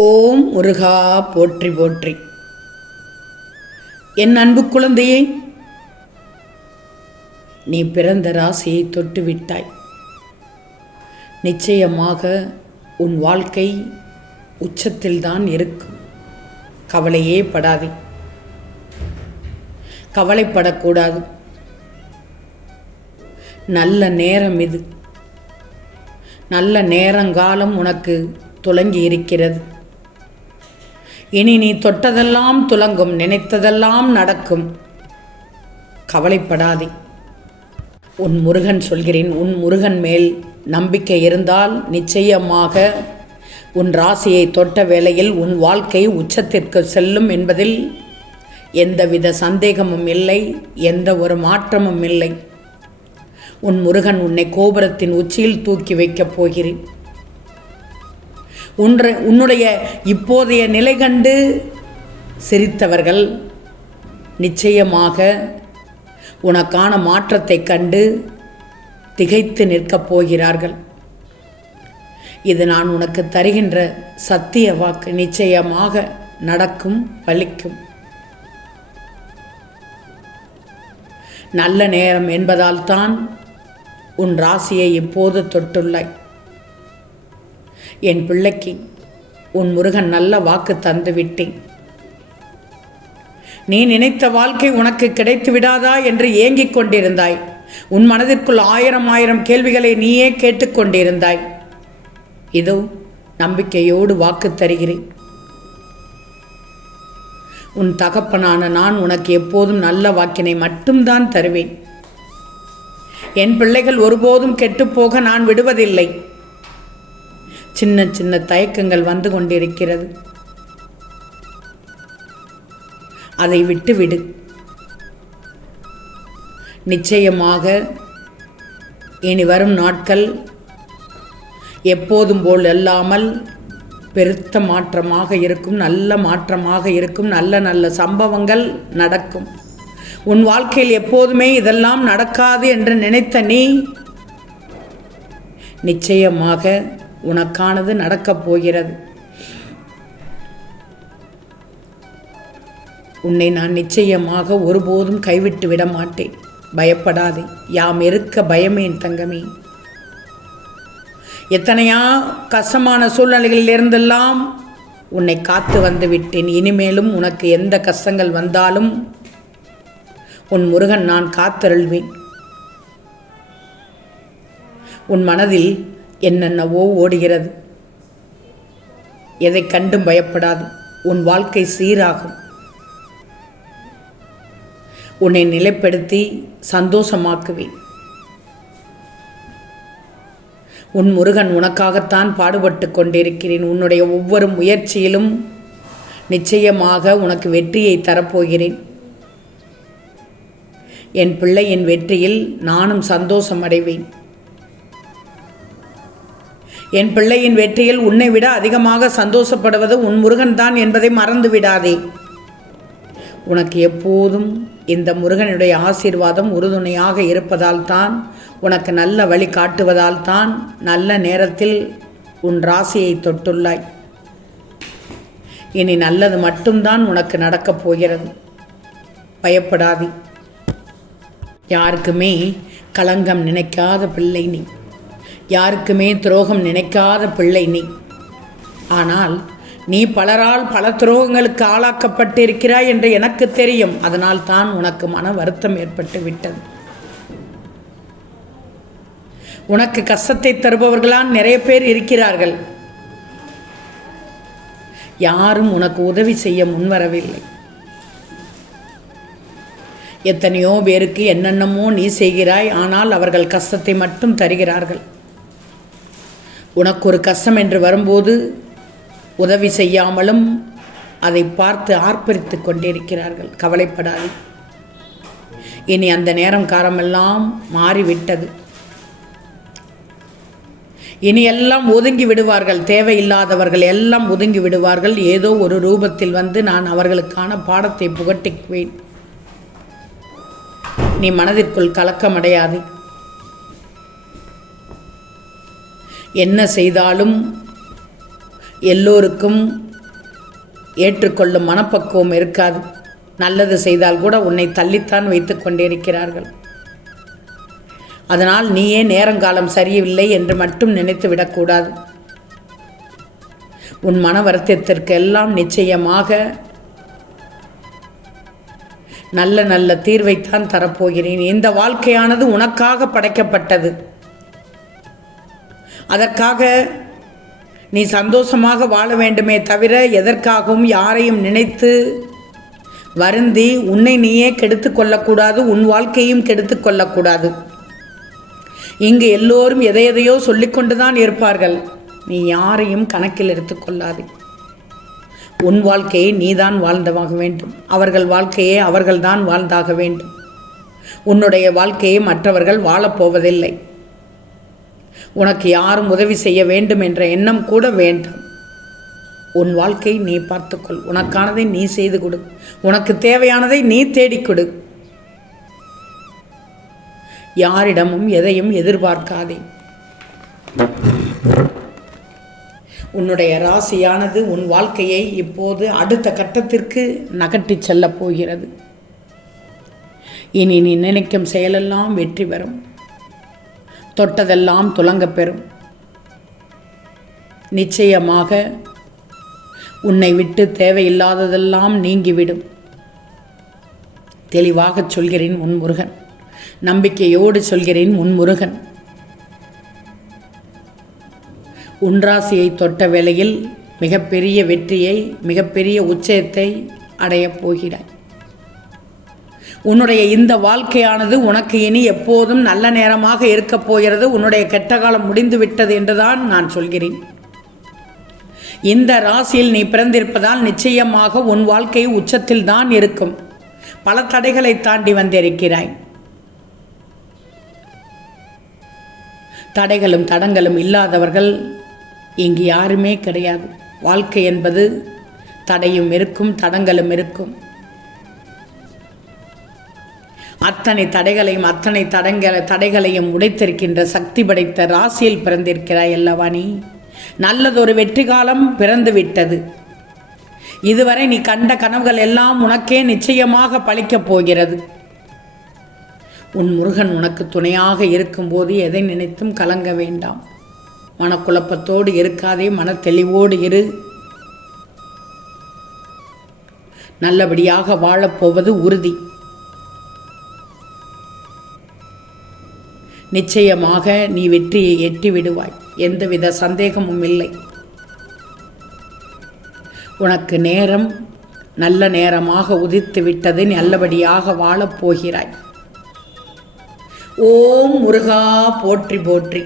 ஓம் முருகா போற்றி போற்றி. என் அன்பு குழந்தையே நீ பிறந்த ராசியை தொட்டு விட்டாய். நிச்சயமாக உன் வாழ்க்கை உச்சத்தில்தான் இருக்கும். கவலையே படாதே. கவலைப்படக்கூடாது. நல்ல நேரம் இது. நல்ல நேரங்காலம் உனக்கு துலங்கி இருக்கிறது. இனி நீ தொட்டதெல்லாம் துலங்கும் நினைத்ததெல்லாம் நடக்கும். கவலைப்படாதே. உன் முருகன் சொல்கிறேன் உன் முருகன் மேல் நம்பிக்கை இருந்தால் நிச்சயமாக உன் ராசியை தொட்ட வேளையில் உன் வாழ்க்கை உச்சத்திற்கு செல்லும் என்பதில் எந்தவித சந்தேகமும் இல்லை எந்த ஒரு மாற்றமும் இல்லை. உன் முருகன் உன்னை கோபுரத்தின் உச்சியில் தூக்கி வைக்கப் போகிறேன். உன்ற உன்னுடைய இப்போதைய நிலை கண்டு சிரித்தவர்கள் நிச்சயமாக உனக்கான மாற்றத்தைக் கண்டு திகைத்து நிற்கப் போகிறார்கள். இது நான் உனக்கு தருகின்ற சத்திய வாக்கு நிச்சயமாக நடக்கும் பலிக்கும். நல்ல நேரம் என்பதால் தான் உன் ராசியை இப்போது தொட்டுள்ளாய் என் பிள்ளைக்கு உன் முருகன் நல்ல வாக்கு தந்து விட்டேன். நீ நினைத்த வாழ்க்கை உனக்கு கிடைத்து விடாதா என்று ஏங்கிக் கொண்டிருந்தாய். உன் மனதிற்குள் ஆயிரம் ஆயிரம் கேள்விகளை நீயே கேட்டுக்கொண்டிருந்தாய் இதோ நம்பிக்கையோடு வாக்கு தருகிறேன். உன் தகப்பனான நான் உனக்கு எப்போதும் நல்ல வாக்கினை மட்டும்தான் தருவேன். என் பிள்ளைகள் ஒருபோதும் கெட்டுப்போக நான் விடுவதில்லை. சின்ன சின்ன தயக்கங்கள் வந்து கொண்டிருக்கிறது. அதை விட்டு விடு நிச்சயமாக இனி வரும் நாட்கள் எப்போதும் போல் அல்லாமல் பெருத்த மாற்றமாக இருக்கும் நல்ல மாற்றமாக இருக்கும் நல்ல நல்ல சம்பவங்கள் நடக்கும். உன் வாழ்க்கையில் எப்போதுமே இதெல்லாம் நடக்காது என்று நினைத்த நீ நிச்சயமாக உனக்கானது நடக்கப் போகிறது. உன்னை நான் நிச்சயமாக ஒருபோதும் கைவிட்டு விட மாட்டேன். பயப்படாதே. யாம் இருக்க பயமேன் தங்கமே. எத்தனையா கஷ்டமான சூழ்நிலைகளில் இருந்தெல்லாம் உன்னை காத்து வந்து விட்டேன். இனிமேலும் உனக்கு எந்த கஷ்டங்கள் வந்தாலும் உன் முருகன் நான் காத்தருள்வேன். உன் மனதில் என்னென்னவோ ஓடுகிறது. எதை கண்டும் பயப்படாது. உன் வாழ்க்கை சீராகும். உன்னை நிலைப்படுத்தி சந்தோஷமாக்குவேன். உன் முருகன் உனக்காகத்தான் பாடுபட்டு கொண்டிருக்கிறேன். உன்னுடைய ஒவ்வொரு முயற்சியிலும் நிச்சயமாக உனக்கு வெற்றியை தரப்போகிறேன். என் பிள்ளையின் வெற்றியில் நானும் சந்தோஷம் அடைவேன் என் பிள்ளையின் வெற்றியில் உன்னை விட அதிகமாக சந்தோஷப்படுவது உன் முருகன்தான் என்பதை மறந்து விடாதே. உனக்கு எப்போதும் இந்த முருகனுடைய ஆசீர்வாதம் உறுதுணையாக இருப்பதால் தான் உனக்கு நல்ல வழி காட்டுவதால் தான் நல்ல நேரத்தில் உன் ராசியை தொட்டுள்ளாய். இனி நல்லது மட்டும்தான் உனக்கு நடக்கப் போகிறது. பயப்படாதே. யாருக்குமே களங்கம் நினைக்காத பிள்ளை நீ. யாருக்குமே துரோகம் நினைக்காத பிள்ளை நீ. ஆனால் நீ பலரால் பல துரோகங்களுக்கு ஆளாக்கப்பட்டு இருக்கிறாய் என்று எனக்கு தெரியும். அதனால் தான் உனக்கு மன வருத்தம் ஏற்பட்டு விட்டது. உனக்கு கஷ்டத்தை தருபவர்களால் நிறைய பேர் இருக்கிறார்கள். யாரும் உனக்கு உதவி செய்ய முன்வரவில்லை. எத்தனையோ பேருக்கு என்னென்னமோ நீ செய்கிறாய். ஆனால் அவர்கள் கஷ்டத்தை மட்டும் தருகிறார்கள். உனக்கு ஒரு கஷ்டம் என்று வரும்போது உதவி செய்யாமலும் அதை பார்த்து ஆர்ப்பரித்து கொண்டிருக்கிறார்கள். கவலைப்படாது. இனி அந்த நேரம் காலமெல்லாம் மாறிவிட்டது. இனி எல்லாம் ஒதுங்கி விடுவார்கள். தேவையில்லாதவர்கள் எல்லாம் ஒதுங்கி விடுவார்கள். ஏதோ ஒரு ரூபத்தில் வந்து நான் அவர்களுக்கான பாடத்தை புகட்டிக்குவேன் நீ மனதிற்குள் கலக்கமடையாது. என்ன செய்தாலும் எல்லோருக்கும் ஏற்றுக்கொள்ளும் மனப்பக்குவம் இருக்காது. நல்லது செய்தால் கூட உன்னை தள்ளித்தான் வைத்து கொண்டிருக்கிறார்கள். அதனால் நீயே நேரங்காலம் சரியவில்லை என்று மட்டும் நினைத்து விடக்கூடாது. உன் மன வருத்தத்திற்கு எல்லாம் நிச்சயமாக நல்ல நல்ல தீர்வைத்தான் தரப்போகிறேன். இந்த வாழ்க்கையானது உனக்காக படைக்கப்பட்டது. அதற்காக நீ சந்தோஷமாக வாழ வேண்டுமே தவிர எதற்காகவும் யாரையும் நினைத்து வருந்தி உன்னை நீயே கெடுத்து கொள்ளக்கூடாது உன் வாழ்க்கையும் கெடுத்து கொள்ளக்கூடாது. இங்கு எல்லோரும் எதை எதையோ சொல்லிக்கொண்டுதான் இருப்பார்கள். நீ யாரையும் கணக்கில் எடுத்துக்கொள்ளாது உன் வாழ்க்கையை நீதான் வாழ்ந்ததாக வேண்டும். அவர்கள் வாழ்க்கையை அவர்கள்தான் வாழ்ந்தாக வேண்டும். உன்னுடைய வாழ்க்கையை மற்றவர்கள் வாழப்போவதில்லை உனக்கு யாரும் உதவி செய்ய வேண்டும் என்ற எண்ணம் கூட வேண்டாம். உன் வாழ்க்கையை நீ பார்த்துக்கொள். உனக்கானதை நீ செய்து கொடு. உனக்கு தேவையானதை நீ தேடிக் கொடு. யாரிடமும் எதையும் எதிர்பார்க்காதே. உன்னுடைய ராசியானது உன் வாழ்க்கையை இப்போது அடுத்த கட்டத்திற்கு நகட்டிச் செல்லப் போகிறது. இனி நீ நினைக்கும் செயலெல்லாம் வெற்றி பெறும். தொட்டதெல்லாம் துலங்கப் பெறும் நிச்சயமாக உன்னை விட்டு தேவையில்லாததெல்லாம் நீங்கிவிடும். தெளிவாகச் சொல்கிறேன் உன் முருகன். நம்பிக்கையோடு சொல்கிறேன் உன்முருகன் உன்ராசியை தொட்ட வேளையில் மிகப்பெரிய வெற்றியை மிகப்பெரிய உச்சயத்தை அடையப் போகிறாய். உன்னுடைய இந்த வாழ்க்கையானது உனக்கு இனி எப்போதும் நல்ல நேரமாக இருக்கப் போகிறது. உன்னுடைய கெட்ட காலம் முடிந்து விட்டது என்றுதான் நான் சொல்கிறேன். இந்த ராசியில் நீ பிறந்திருப்பதால் நிச்சயமாக உன் வாழ்க்கை உச்சத்தில் தான் இருக்கும். பல தடைகளை தாண்டி வந்திருக்கிறாய். தடைகளும் தடங்களும் இல்லாதவர்கள் இங்கு யாருமே கிடையாது. வாழ்க்கை என்பது தடையும் இருக்கும் தடங்களும் இருக்கும். அத்தனை தடைகளையும் அத்தனை தடங்களை தடைகளையும் உடைத்திருக்கின்ற சக்தி படைத்த ராசியில் பிறந்திருக்கிறாய் அல்லவா நீ நல்லதொரு வெற்றி காலம் பிறந்து விட்டது இதுவரை நீ கண்ட கனவுகள் எல்லாம் உனக்கே நிச்சயமாக பழிக்கப் போகிறது. உன் முருகன் உனக்கு துணையாக இருக்கும்போது எதை நினைத்தும் கலங்க வேண்டாம். மனக்குழப்பத்தோடு இருக்காதே மன தெளிவோடு இரு. நல்லபடியாக வாழப்போவது உறுதி. நிச்சயமாக நீ வெற்றியை எட்டி விடுவாய் எந்தவித சந்தேகமும் இல்லை. உனக்கு நேரம் நல்ல நேரமாக உதித்து விட்டது நல்லபடியாக வாழப்போகிறாய் ஓம் முருகா போற்றி போற்றி.